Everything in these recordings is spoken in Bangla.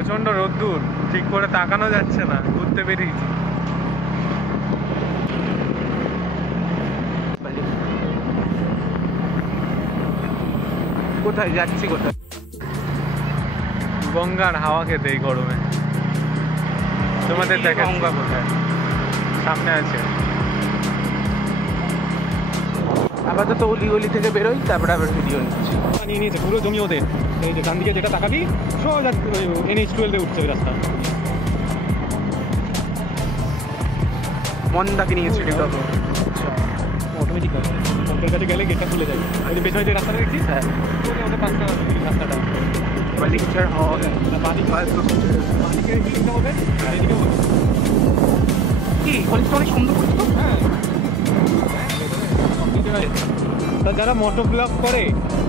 প্রচন্ড রোদ্দুর, ঠিক করে তাকানো যাচ্ছে না, ঘুরতে বেরিয়েছি। কোথায় যাচ্ছি, কোথায়? গঙ্গার হাওয়া খেতে এই গরমে। তোমাদের দেখা গঙ্গা কোথায়? সামনে আছে। আপাতত অলি গলি থেকে বেরোই, তারপরে আবার ভিডিও নিচ্ছি। নিয়ে নিয়েছে পুরো জমি ওদের। এই যে ডান দিকে যেটা তাকাবি সোজা NH-12 উঠছে ওই রাস্তা। মন্দাকে নিয়েছি এটা। অটোমেটিক কন্ট্রোল কাছে গেলে গেটটা খুলে যাবে। ওই যে পেছনে যে রাস্তাটা দেখছিস, হ্যাঁ ওদের পাঁচটা রাস্তাটা বালিকচার হল, বাদিকে বিল্ডিংটা হবে আর এদিকে হবে। কি কলেজটা অনেক সুন্দর করছো। হ্যাঁ, তা যারা মোটো ব্লগ করে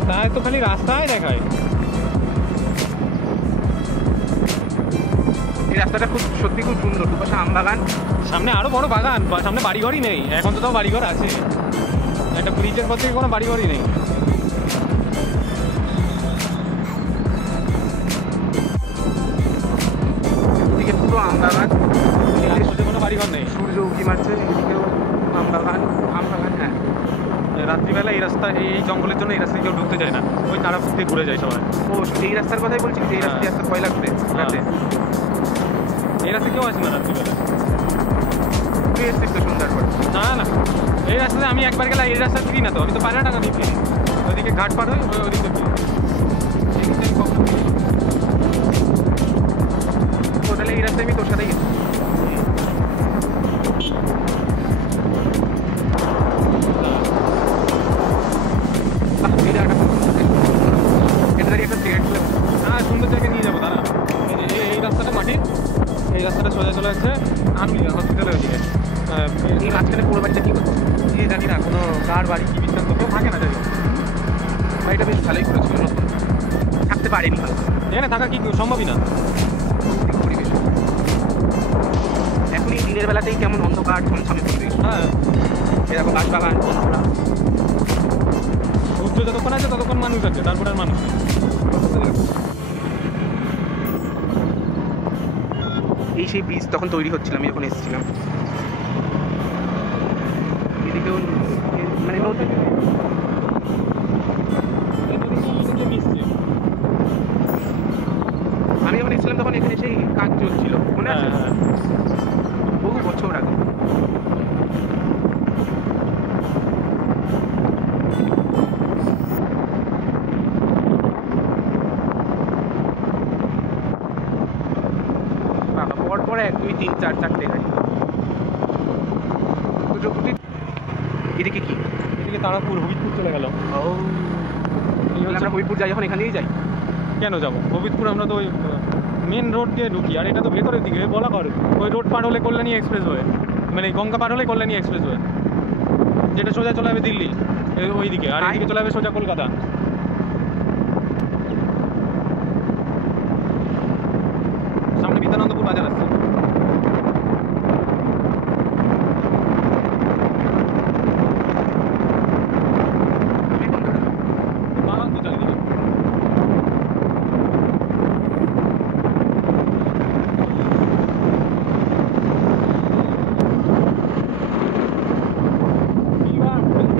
তাই তো খালি রাস্তায় দেখায়। এই রাস্তাটা খুব সত্যি খুব সুন্দর। দুপাশে আম বাগান, সামনে আরো বড় বাগান, সামনে বাড়িঘরই নেই এখন। তো তাও বাড়িঘর আছে, একটা ব্রিজের পর থেকে কোনো বাড়িঘরই নেই। এদিকে পুরো আম বাগান, কোনো বাড়িঘর নেই। সূর্য উঁকি মারছে, এদিকেও আম বাগান। আম বাগান, হ্যাঁ। রাত্রিবেলা এই রাস্তা, এই জঙ্গলের জন্য এই রাস্তায় কেউ ঢুকতে যায় না, ওই তারা দিয়ে ঘুরে যায় সবাই। ও এই রাস্তার কথাই বলছি, এই রাস্তা ভয় লাগবে রাতে। এই রাস্তায় কেউ আসে না রাত্রিবেলা। তুই এসছিস তো সন্ধ্যার পর? না না, এই রাস্তাতে আমি একবার গেলে এই রাস্তা ফিরি না তো, আমি তো 5 টাকা দিয়ে ফিরি। ওইদিকে ঘাট পার হই, ওইদিকে তাহলে এই রাস্তায় আমি তোর সাথেই গেছি। হ্যাঁ, সুন্দর জায়গায় নিয়ে যাবো দাঁড়া। এই রাস্তাটা মাটির, এই রাস্তাটা সোজা চলে যাচ্ছে আনুলিয়া হসপিটালের ওদিকে। এই মাঝখানে পুরো বাড়িটা কি করতো এই জানি না, কোনো কার বাড়ি কি বৃত্তান্ত, কেউ থাকে না যাই হোক। বাড়িটা বেশ ভালোই করেছিল, নতুন থাকতে পারেনি ভালো। এখানে থাকা কি সম্ভবই না পরিবেশ। এখন এই দিনের বেলাতেই কেমন অন্ধকার ছমছমে পরিবেশ। হ্যাঁ, এরকম গাছ বাগান, সূর্য যতক্ষণ আছে ততক্ষণ মানুষ আছে, তারপরে আর মানুষ নেই। এই সেই ব্রিজ তখন তৈরি হচ্ছিল, আমি যখন এসেছিলাম। এদিকেও মানে নদী, আমি যখন এসেছিলাম তখন এখানে সেই কাজ চলছিল, মনে আছে? বহু বছর আগে। পর 1 2 3 4 4টে গাড়ি। এদিকে কি? এদিকে তারাপুর হবিবপুর চলে গেল। আমরা হবিবপুর যাই যখন এখান দিয়েই যাই। কেন যাবো হবিবপুর? আমরা তো ওই মেন রোড দিয়ে ঢুকি, আর এটা তো ভেতরের দিকে বলা করে। ওই রোড পার হলে কল্যাণী এক্সপ্রেস ওয়ে, মানে গঙ্গা পার হলে কল্যাণী এক্সপ্রেস ওয়ে, যেটা সোজা চলে যাবে দিল্লি ওই দিকে, আর এইদিকে চলে যাবে সোজা কলকাতা। সামনে বিদ্যানন্দপুর বাজার আসছে।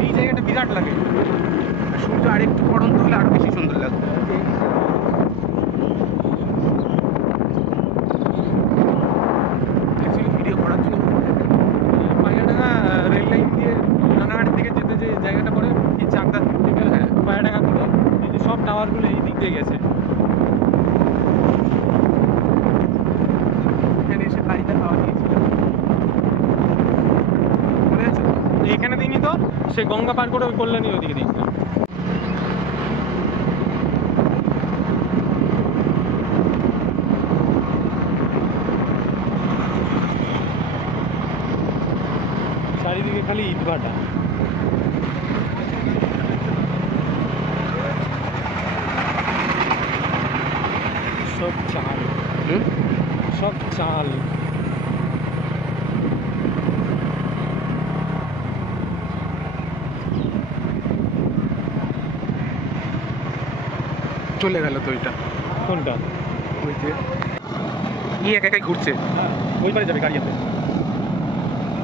এই জায়গাটা বিরাট লাগে, সূর্য আরেকটু পড়ন্ত হলে আরো বেশি সুন্দর লাগবে। ভিডিও করার জন্য পায়রাডাঙ্গা রেল লাইন দিয়ে রানাঘাটের দিকে যেতে যে জায়গাটা পড়ে, এই চাকদা থেকে, হ্যাঁ পায়রাডাঙ্গা থেকে এই যে সব টাওয়ারগুলো এই দিক দিয়ে গেছে। এখানে এসে গাড়িটা পাওয়া গিয়েছিল, মনে আছে? এখানে দিইনি তো, সে গঙ্গা পার করে ওই কল্যাণী ওইদিকে দিয়েছিলাম। চারিদিকে খালি ইট ভাটা। সব চাল, সব চাল। চলে গেল তো এটা। কোনটা? ওই যে একা একাই ঘুরছে। হ্যাঁ ওই পারে যাবে গাড়ি আছে,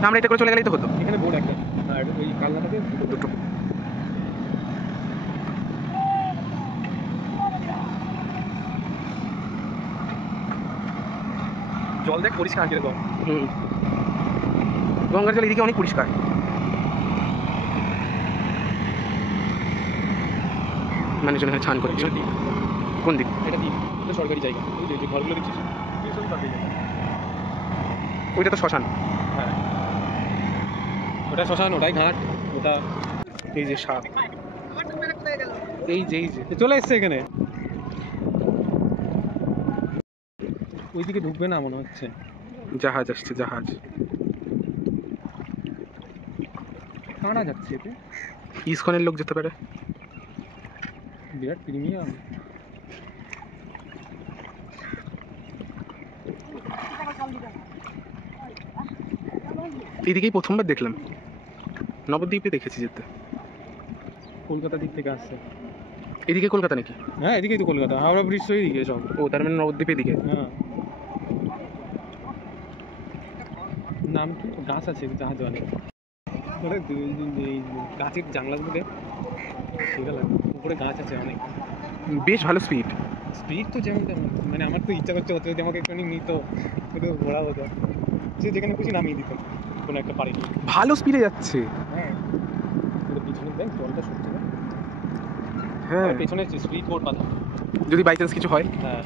আমরা এটা করে চলে গেলেই তো হতো। এখানে বোর্ড একটা, আর ওই কালনাটাতে দুটো জল দেখ পরিষ্কার কিরকম। গঙ্গার জল এদিকে অনেক পরিষ্কার। মানুষজন এখানে স্নান করছে। কোন দিক? এটা কি এটা সরকারি জায়গা, ওই যে ঘরগুলো দেখছিস এই সবই সরকারি জায়গা। ওইটা তো শ্মশান। হ্যাঁ ওটা শ্মশান, ওটাই ঘাট, ওটা এই যে সাপ, এই যে চলে এসছে এখানে। ওইদিকে ঢুকবে না মনে হচ্ছে। জাহাজ আসছে, জাহাজ। কারা যাচ্ছে এতে? ইস্কনের লোক যেতে পারে। বিরাট প্রিমিয়াম। এইদিকেই প্রথমবার দেখলাম, নবদ্বীপে দেখেছি যেতে। কলকাতা দিক থেকে আসছে। এদিকে কলকাতা নাকি? হ্যাঁ এদিকেই তো কলকাতা, হাওড়া ব্রিজ তো এইদিকে সব। ও তার মানে নবদ্বীপে দিকে। হ্যাঁ নাম কি গাছ আছে জাহাজ অনেক, এই গাছের জানলাগুলো দেখ সেটা লাগে, উপরে গাছ আছে অনেক। বেশ ভালো স্পিড। স্পিড তো যেমন তেমন, মানে আমার তো ইচ্ছা করছে হতে যদি আমাকে একটু নিত একটু ঘোরা হতো, যে যেখানে খুশি নামিয়ে দিত কোনো একটা পারে। ভালো স্পিডে যাচ্ছে। হ্যাঁ পিছনে দেখ জলটা সরছে না। হ্যাঁ পেছনে স্পিড বোর্ড বাঁধা, যদি বাই চান্স কিছু হয়। হ্যাঁ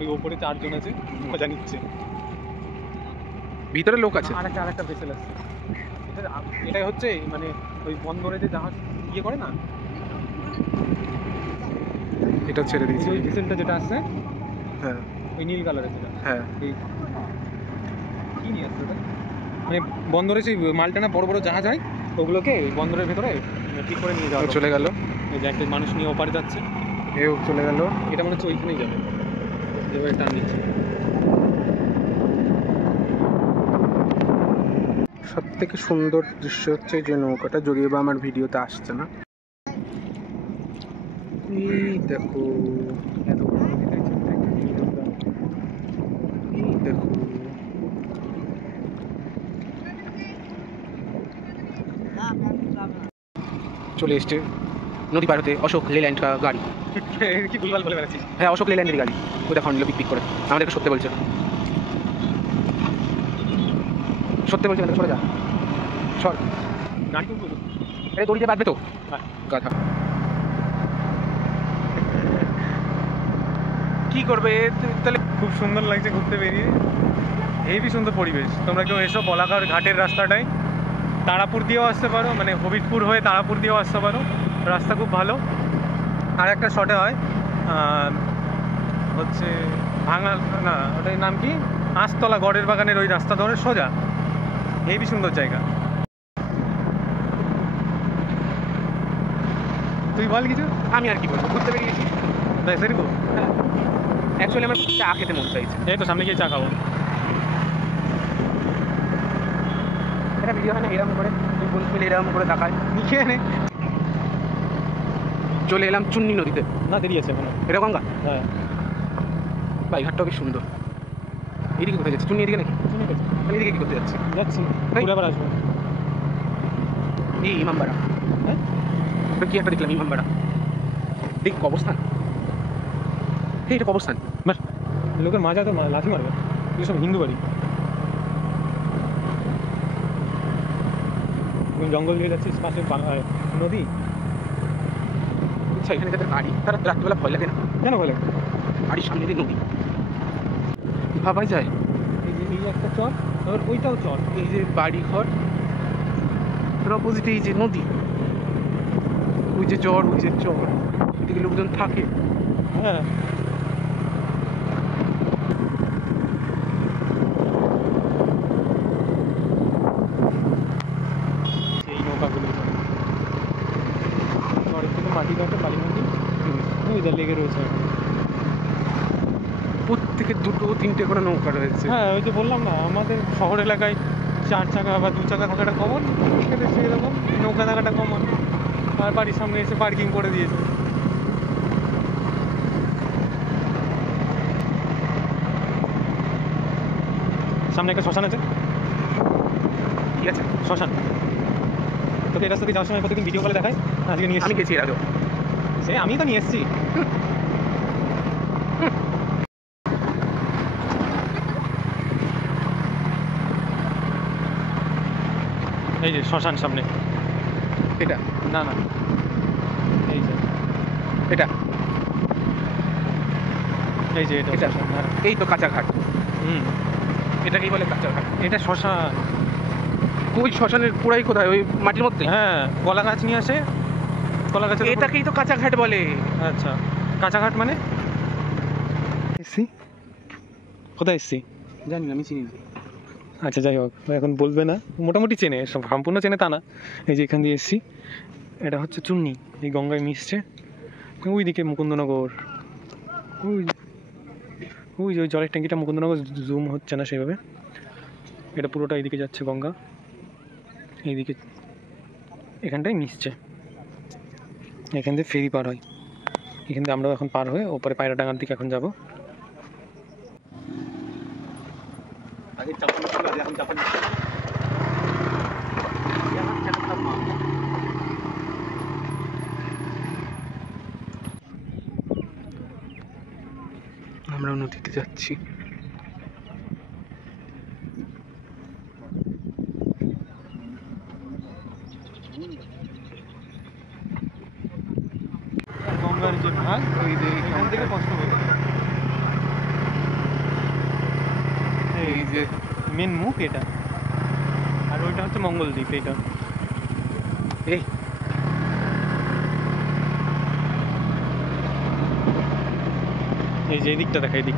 ওই ওপরে 4 জন আছে মজা নিচ্ছে। ভিতরে লোক আছে। আরেকটা ভেসেল আসছে, এটাই হচ্ছে মানে ওই বন্দরে যে জাহাজ ইয়ে করে না, এটা ছেড়ে দিয়েছি। ওই ভেসেলটা যেটা আসছে হ্যাঁ ওই নীল কালারের যেটা, হ্যাঁ এই কি নিয়ে আসছে ওটা, মানে বন্দরে সেই মালটা না বড় বড় জাহাজ হয়, ওগুলোকে ওই বন্দরের ভেতরে ঠিক করে নিয়ে যাওয়া। চলে গেল। এই যে একটা মানুষ নিয়ে ওপারে যাচ্ছে, এও চলে গেল। এটা মনে হচ্ছে ওইখানেই যাবে, যেভাবে টান দিচ্ছে। সব থেকে সুন্দর দৃশ্য হচ্ছে যে নৌকাটা, যদিও বা আমার ভিডিওতে আসছে না। এই দেখো, এত বড় নদীতে ছোট্ট একটা মিনি নৌকা। এই দেখো। চলে এসছে নদী পার হতে অশোক লেল্যান্ড গাড়ি। কি ভুলভাল বলে বেড়াচ্ছিস। হ্যাঁ অশোক লেল্যান্ডের গাড়ি। ওই দেখো নিল পিক পিক করে, আমাদেরকে সত্যি বলছে, সত্যি বলছে না, সরে যা সর। গাড়ি খুব আরে দড়িতে বাঁধবে তো হ্যাঁ। গাধা। কি করবে তাহলে? খুব সুন্দর লাগছে ঘুরতে বেরিয়ে, হেবি সুন্দর পরিবেশ। তোমরা কেউ এসো বলাকার ঘাটের রাস্তাটায়, তারাপুর দিয়েও আসতে পারো, মানে হবিবপুর হয়ে তারাপুর দিয়েও আসতে পারো, রাস্তা খুব ভালো। আর একটা শটে হয় হচ্ছে ভাঙা না, ওটার নাম কি, আঁশতলা গড়ের বাগানের ওই রাস্তা ধরে সোজা, হেবি সুন্দর জায়গা। তুই বল কিছু। আমি আর কি বলবো, ঘুরতে বেরিয়েছি। সেরকম অ্যাকচুয়ালি আমার চা খেতে মন চাইছে। এই তো সামনে গিয়ে চা খাবো। এটা ভিডিও হয় না এরকম করে, তুই বন্ধু মিলে এরকম করে তাকায় নিচে এনে। চলে এলাম চুন্নি নদীতে। না দেরি আছে এখন। এটা গঙ্গা। হ্যাঁ ভাই ঘাটটা বেশ সুন্দর। এদিকে কোথায় যাচ্ছে? চুন্নি এদিকে নাকি? তাহলে এদিকে কি করতে যাচ্ছে? যাচ্ছি, তাই? ঘুরে আবার আসবো। এই ইমামবাড়া। হ্যাঁ ওটা কি একটা দেখলাম, ইমামবাড়া। দেখ কবরস্থান। এই এটা কবরস্থান। বাস লোকের মাজা তো লাঠি মারবে, এসব হিন্দু বাড়ি। তুমি জঙ্গল দিয়ে যাচ্ছিস, পাশে নদী। আচ্ছা এখানে যাদের বাড়ি, তারা রাত্রিবেলা ভয় লাগে না? কেন বলে? বাড়ির সামনে দিয়ে নদী, ভাবাই যায়। এই যে এই একটা চর, আবার ওইটাও চর। এই যে বাড়ি ঘর, তার অপোজিটে এই যে নদী, ওই যে চর, ওই যে চর, এদিকে লোকজন থাকে। হ্যাঁ সেই নৌকাগুলো চরের থেকে মাটি কাটে, বালি মাটি ওই যা লেগে রয়েছে। প্রত্যেকে দুটো তিনটে করে নৌকা রয়েছে। হ্যাঁ ওই যে বললাম না, আমাদের শহর এলাকায় 4 চাকা বা 2 চাকা থাকাটা কমন, এখানে সেরকম নৌকা থাকাটা কমন। আর বাড়ির সামনে এসে পার্কিং করে দিয়েছে। সামনে একটা শ্মশান আছে। ঠিক আছে, শ্মশান তোকে এই রাস্তা দিয়ে যাওয়ার সময় প্রতিদিন ভিডিও কলে দেখায়, আজকে নিয়ে আমি এসেছি। গেছি এর আগেও। সে আমি তো নিয়ে এসেছি। এই যে শ্মশান সামনে। এটা না না, এই যে এটা এই যে এটা এটা শ্মশান, হ্যাঁ। এই তো কাঁচা ঘাট, হুম, এটাকেই বলে কাঁচা ঘাট। এটা শ্মশান। ওই শ্মশানের পুরাই কোথায়, ওই মাটির মধ্যে? হ্যাঁ, কলা গাছ নিয়ে আসে, কলা গাছের উপর- এটাকেই তো কাঁচা ঘাট বলে। আচ্ছা, কাঁচাঘাট মানে এসছি। কোথায় এসছি জানি না, আমি চিনি না। আচ্ছা যাই হোক, এখন বলবে না, মোটামুটি চেনে, সম্পূর্ণ চেনে তা না। এই যে এখান দিয়ে এসছি, এটা হচ্ছে চুন্নি, এই গঙ্গায় মিশছে। ওইদিকে মুকুন্দনগর, ওই ওই যে ওই জলের ট্যাঙ্কিটা মুকুন্দনগর, জুম হচ্ছে না সেভাবে। এটা পুরোটা এইদিকে যাচ্ছে গঙ্গা, এইদিকে এখানটাই মিশছে। এখান থেকে ফেরি পার হয়, এখান থেকে আমরাও এখন পার হয়ে ওপরে পায়রাডাঙ্গার দিকে এখন যাবো। আমরা নদীতে যাচ্ছি। গঙ্গার যে ভাগ, ওই যে এখান থেকে কষ্ট হবে। এই যে মেন মুখ এটা, আর ওইটা হচ্ছে মঙ্গলদ্বীপ। এইটা এই এই যে এই দিকটা দেখা, এই দিক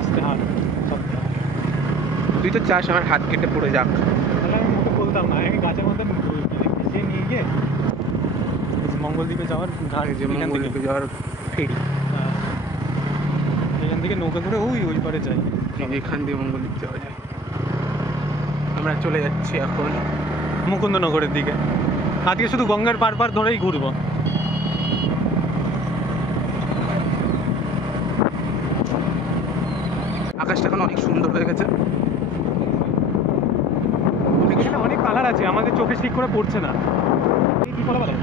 আস্তে হাত সব। তুই তো চাস আমার হাত কেটে পড়ে যাক। তাহলে আমি মুখে বলতাম না, আমি গাছের মধ্যে ভিজিয়ে নিয়ে গিয়ে এই যে মঙ্গলদ্বীপে যাওয়ার ঘাট, এই যে এখান থেকে মঙ্গলদ্বীপে যাওয়ার ফেরি, এখান থেকে নৌকা ধরে ওই পারে যাই। এই যে এখান দিয়ে মঙ্গলদ্বীপ যাওয়া যায়। আমরা চলে যাচ্ছি এখন মুকুন্দনগরের দিকে। আজকে শুধু গঙ্গার পার ধরেই ঘুরবো। আকাশটা এখন অনেক সুন্দর হয়ে গেছে। এখানে অনেক কালার আছে, আমাদের চোখে ঠিক করে পড়ছে না। এই কি বলা বলো?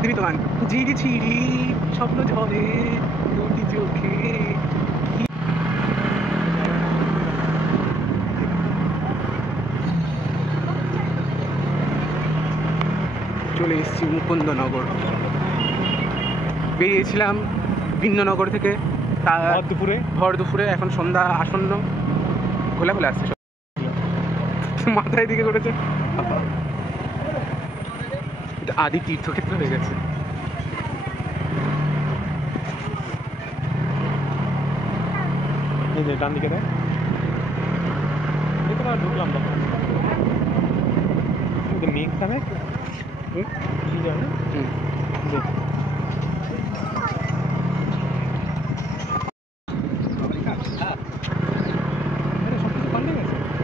দিবি তো গান, ঝিরি ঝিরি স্বপ্ন ঝরে দুটি চোখে। চলে এসেছি মুকুন্দনগর। বেরিয়েছিলাম বিন্ননগর থেকে দুপুরে ভর দুপুরে, এখন সন্ধ্যা আসন্ন, খোলা খোলা আসছে সব। মাথায় দিকে করেছে, এটা আদি তীর্থক্ষেত্র হয়ে গেছে। এই যে ডান দিকে দেয়, এই তো আর ঢুকলাম না। মেঘ থামে কি জানে যে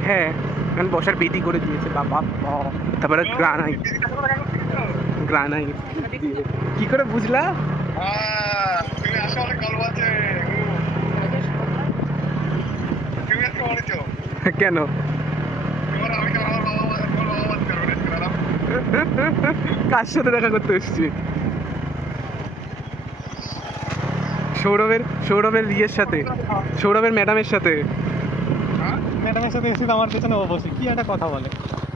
হ্যাঁ, এখন বসার বেদি করে দিয়েছে বাবা। তারপরে গ্রানাইট, গ্রানাইট কি করে বুঝলা? কেন? কার সাথে দেখা করতে এসছি? সৌরভের ইয়ের সাথে, সৌরভের ম্যাডামের সাথে। ম্যাডামের সাথে এসেছি, আমার পেছনে অবশ্যই কি একটা কথা বলে।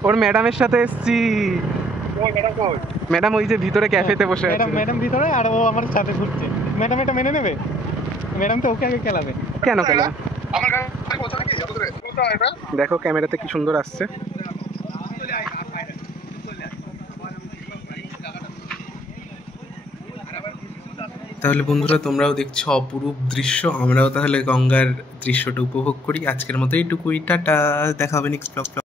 ওর ম্যাডামের সাথে এসছি। ম্যাডাম ওই যে ভিতরে ক্যাফেতে বসে আছে। ম্যাডাম ভিতরে, আর ও আমার সাথে ঘুরছে। ম্যাডাম এটা মেনে নেবে? ম্যাডাম তো ওকে আগে খেলাবে। কেন খেলাবে? দেখো ক্যামেরাতে কি সুন্দর আসছে। তাহলে বন্ধুরা, তোমরাও দেখছো অপরূপ দৃশ্য, আমরাও তাহলে গঙ্গার দৃশ্যটা উপভোগ করি। আজকের মতো এইটুকুই, টাটা, দেখা হবে নেক্সট ব্লগ।